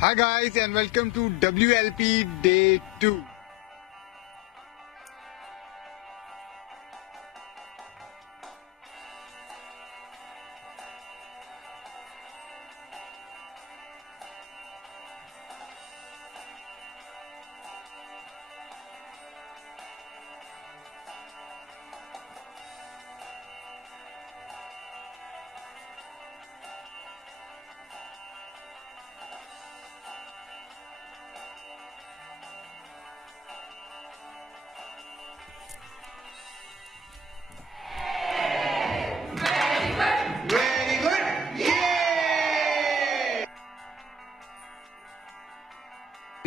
Hi guys and welcome to WLP Day 2.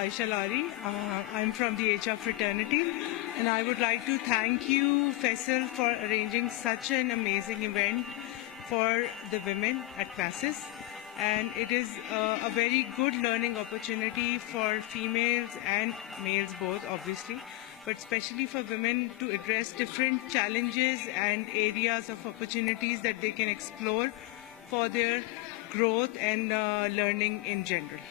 Aisha Lari. I'm from the HR fraternity, and I would like to thank you, Faisal, for arranging such an amazing event for the women at Classes. And it is a very good learning opportunity for females and males both, obviously, but especially for women to address different challenges and areas of opportunities that they can explore for their growth and learning in general.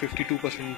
52%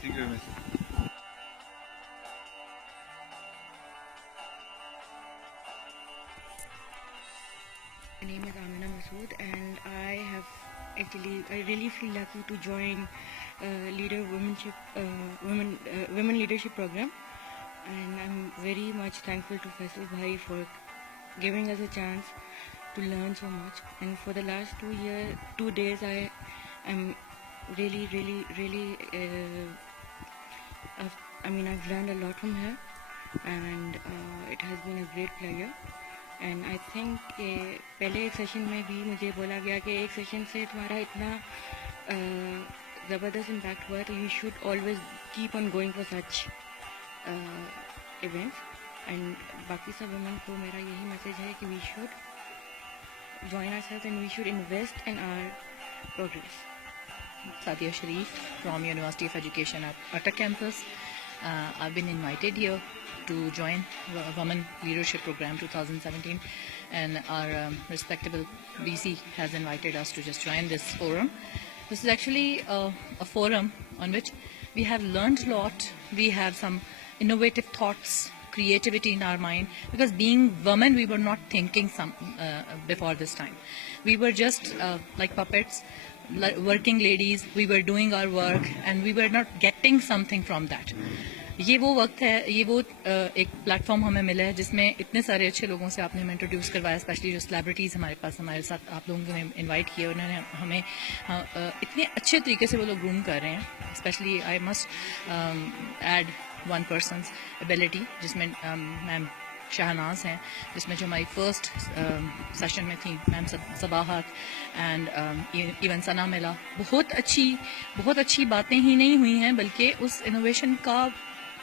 Thank you very much. My name is Amina Masood, and I really feel lucky to join women leadership program, and I'm very much thankful to Faisal Bhai for giving us a chance to learn so much. And for the last 2 days, I am really I've learned a lot from her, and it has been a great pleasure. And I think کہ پہلے ایک session میں بھی مجھے بولا گیا کہ ایک سیشن سے تمہارا اتنا زبردست امپیکٹ ہوا ہے تو you should always keep on going for such events. And باقی سب وومن کو میرا یہی میسیج ہے کہ we should join our self and we should invest in our progress. Sadia Sharif from University of Education at Atta campus. I've been invited here to join Women Leadership Program 2017, and our respectable BC has invited us to just join this forum. This is actually a forum on which we have learned a lot. We have some innovative thoughts, creativity in our mind, because being women, we were not thinking before this time. We were just like puppets, working ladies. We were doing our work and we were not getting something from that. یہ وہ وقت ہے, یہ وہ ایک plate form ہمیں ملا ہے جس میں اتنے سارے اچھے لوگوں سے آپ نے ہمیں انٹروڈیوس کروایا, اسپیشلی جو سیلیبریٹیز ہمارے پاس ہمارے ساتھ آپ لوگوں نے انوائٹ کیا, انہوں نے ہمیں اتنے اچھے طریقے سے وہ لوگ گروم کر رہے ہیں. Specially I must add one person's ability, جس میں میم شہناز ہیں, جس میں جو ہماری فرسٹ سیشن میں تھیں میم صباحت اینڈ ایون ثنا ملا. بہت اچھی باتیں ہی نہیں ہوئی ہیں, بلکہ اس انوویشن کا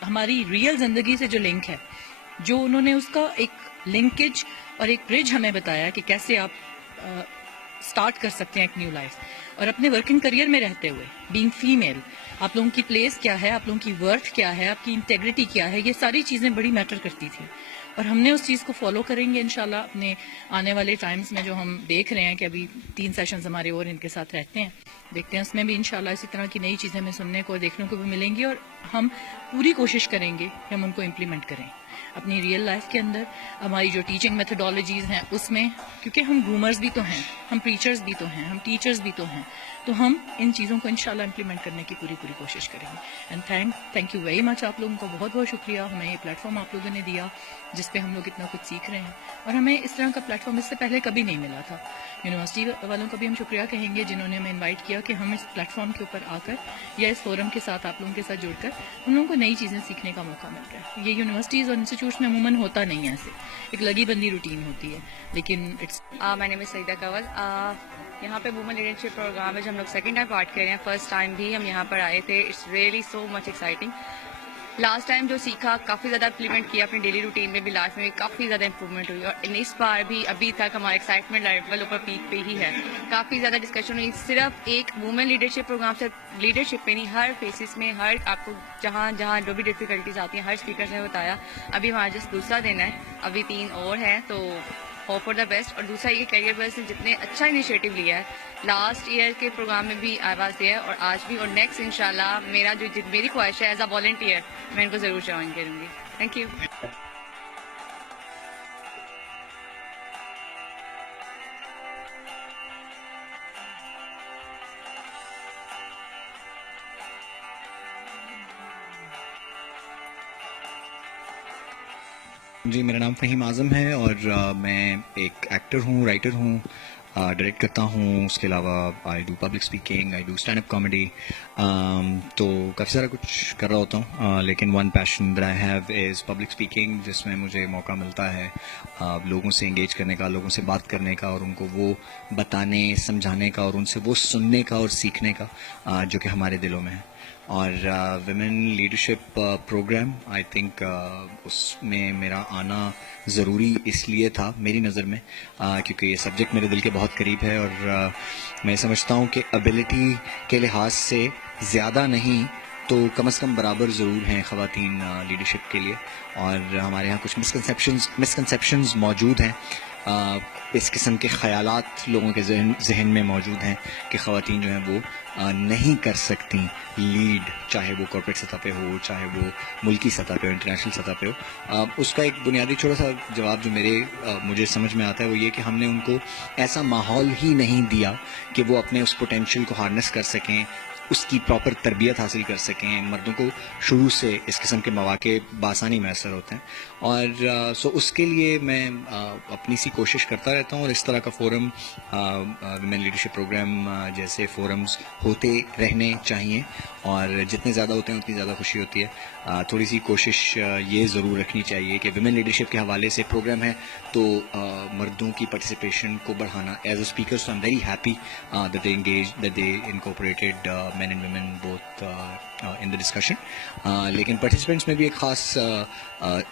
ہماری ریئل زندگی سے جو لنک ہے, جو انہوں نے اس کا ایک لنکیج اور ایک برج ہمیں بتایا کہ کیسے آپ اسٹارٹ کر سکتے ہیں ایک نیو لائف, اور اپنے ورکنگ کریئر میں رہتے ہوئے بینگ فیمیل آپ لوگوں کی پلیس کیا ہے, آپ لوگوں کی ورتھ کیا ہے, آپ کی انٹیگریٹی کیا ہے, یہ ساری چیزیں بڑی میٹر کرتی تھیں. اور ہم نے اس چیز کو فالو کریں گے انشاءاللہ اپنے آنے والے ٹائمز میں. جو ہم دیکھ رہے ہیں کہ ابھی 3 سیشنز ہمارے اور ان کے ساتھ رہتے ہیں, دیکھتے ہیں اس میں بھی انشاءاللہ اسی طرح کی نئی چیزیں ہمیں سننے کو اور دیکھنے کو بھی ملیں گی, اور ہم پوری کوشش کریں گے کہ ہم ان کو امپلیمنٹ کریں اپنی ریئل لائف کے اندر. ہماری جو ٹیچنگ میتھڈالوجیز ہیں اس میں, کیونکہ ہم گرومرز بھی تو ہیں, ہم پریچرز بھی تو ہیں, ہم ٹیچرز بھی تو ہیں, تو ہم ان چیزوں کو انشاءاللہ امپلیمنٹ کرنے کی پوری کوشش کریں گے. And thank you very much, آپ لوگوں کو بہت بہت شکریہ, ہمیں یہ پلیٹ فارم آپ لوگوں نے دیا جس پہ ہم لوگ اتنا کچھ سیکھ رہے ہیں, اور ہمیں اس طرح کا پلیٹ فارم اس سے پہلے کبھی نہیں ملا تھا. یونیورسٹی والوں کا بھی ہم شکریہ کہیں گے جنہوں نے ہمیں انوائٹ کیا کہ ہم اس پلیٹ فارم کے اوپر آ کر یا اس فورم کے ساتھ آپ لوگوں کے ساتھ جڑ کر ان لوگوں کو نئی چیزیں سیکھنے کا موقع مل رہا ہے. یہ یونیورسٹیز اور انسٹیٹیوٹس میں عموماً ہوتا نہیں ہے, ایسے ایک لگی بندی روٹین ہوتی ہے, لیکن میں نے سعیدہ کنول, یہاں پہ وومن لیڈرشپ پروگرام ہے جو ہم لوگ سیکنڈ ٹائم پارٹ کر رہے ہیں. فرسٹ ٹائم بھی ہم یہاں پر آئے تھے. It's really so much exciting. Last time جو سیکھا کافی زیادہ امپلیمنٹ کیا اپنی ڈیلی روٹین میں بھی, لائف میں بھی کافی زیادہ امپرومنٹ ہوئی, اور اس بار بھی ابھی تک ہمارا ایکسائٹمنٹ لیول اوپر پیک پہ ہی ہے. کافی زیادہ ڈسکشن ہوئی, صرف ایک وومن لیڈرشپ پروگرام سے لیڈرشپ پہ نہیں, ہر فیسز میں, ہر آپ کو جہاں جو بھی ڈفیکلٹیز آتی ہیں ہر اسپیکر نے بتایا. ابھی ہمارا جس دوسرا دن ہے, ابھی 3 اور ہیں, تو ہوپ فار دا بیسٹ. اور دوسرا یہ کیریئر بیس نے جتنے اچھا انیشیٹو لیا ہے, لاسٹ ایئر کے پروگرام میں بھی آواز دیا ہے اور آج بھی, اور نیکسٹ انشاءاللہ میری خواہش ہے ایز اے والنٹیئر میں ان کو ضرور جوائن کروں گی. Thank you. جی میرا نام فہیم اعظم ہے, اور میں ایک ایکٹر ہوں, رائٹر ہوں, ڈائریکٹ کرتا ہوں. اس کے علاوہ I do public speaking, I do stand up comedy, تو کافی سارا کچھ کر رہا ہوتا ہوں. لیکن one passion that I have is public speaking, جس میں مجھے موقع ملتا ہے لوگوں سے انگیج کرنے کا, لوگوں سے بات کرنے کا, اور ان کو وہ بتانے سمجھانے کا, اور ان سے وہ سننے کا اور سیکھنے کا جو کہ ہمارے دلوں میں ہے. اور women leadership programme I think اس میں میرا آنا ضروری اس لیے تھا میری نظر میں, کیونکہ یہ سبجیکٹ میرے دل کے بہت قریب ہے, اور میں سمجھتا ہوں کہ ایبلٹی کے لحاظ سے زیادہ نہیں تو کم از کم برابر ضرور ہیں خواتین لیڈرشپ کے لیے. اور ہمارے یہاں کچھ مسکنسیپشنز موجود ہیں, اس قسم کے خیالات لوگوں کے ذہن میں موجود ہیں کہ خواتین جو ہیں وہ نہیں کر سکتی لیڈ, چاہے وہ کارپوریٹ سطح پہ ہو, چاہے وہ ملکی سطح پہ ہو, انٹرنیشنل سطح پہ ہو. اس کا ایک بنیادی چھوٹا سا جواب جو مجھے سمجھ میں آتا ہے وہ یہ کہ ہم نے ان کو ایسا ماحول ہی نہیں دیا کہ وہ اپنے اس پوٹینشیل کو ہارنس کر سکیں, اس کی پراپر تربیت حاصل کر سکیں. مردوں کو شروع سے اس قسم کے مواقع بآسانی میسر ہوتے ہیں, اور سو اس کے لیے میں اپنی سی کوشش کرتا رہتا ہوں, اور اس طرح کا فورم, ویمن لیڈرشپ پروگرام جیسے فورمز ہوتے رہنے چاہیے, اور جتنے زیادہ ہوتے ہیں اتنی زیادہ خوشی ہوتی ہے. تھوڑی سی کوشش یہ ضرور رکھنی چاہیے کہ ویمن لیڈرشپ کے حوالے سے پروگرام ہے تو مردوں کی پارٹیسپیشن کو بڑھانا. As a speaker so I am very happy that they engage, that they incorporated men and women both in the discussion. لیکن participants میں بھی ایک خاص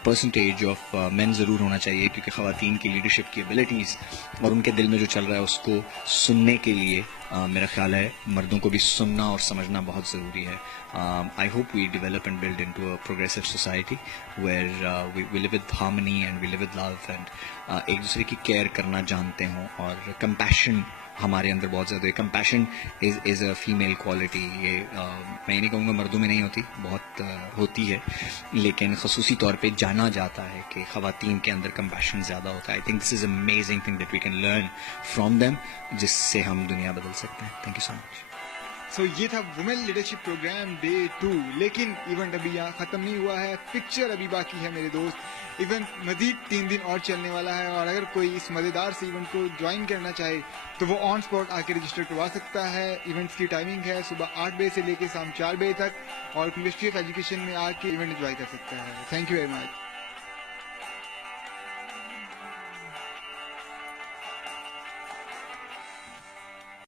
percentage of men ضرور ہونا چاہیے, کیونکہ خواتین کی لیڈرشپ کی ابیلٹیز اور ان کے دل میں جو چل رہا ہے اس کو سننے کے لیے میرا خیال ہے مردوں کو بھی سننا اور سمجھنا بہت ضروری ہے. I hope we develop and build into a progressive society where we live with harmony and we live with love, and ایک دوسرے کی کیئر کرنا جانتے ہوں, اور compassion ہمارے اندر بہت زیادہ ہے. Compassion is a female quality. یہ میں نہیں کہوں گا مردوں میں نہیں ہوتی, بہت ہوتی ہے, لیکن خصوصی طور پہ جانا جاتا ہے کہ خواتین کے اندر کمپیشن زیادہ ہوتا ہے. I think this is amazing thing that we can learn from them, جس سے ہم دنیا بدل سکتے ہیں. تھینک یو سو مچ. سو یہ تھا وومن لیڈرشپ پروگرام ڈے 2. لیکن ایونٹ ابھی یہاں ختم نہیں ہوا ہے, پکچر ابھی باقی ہے میرے دوست. ایونٹ مزید 3 دن اور چلنے والا ہے, اور اگر کوئی اس مزیدار سے ایونٹ کو جوائن کرنا چاہے تو وہ آن اسپاٹ آ کے رجسٹر کروا سکتا ہے. ایونٹس کی ٹائمنگ ہے صبح 8 بجے سے لے کے شام 4 بجے تک, اور یونیورسٹی آف ایجوکیشن میں آ کے ایونٹ انجوائے کر سکتا ہے. Thank you very much.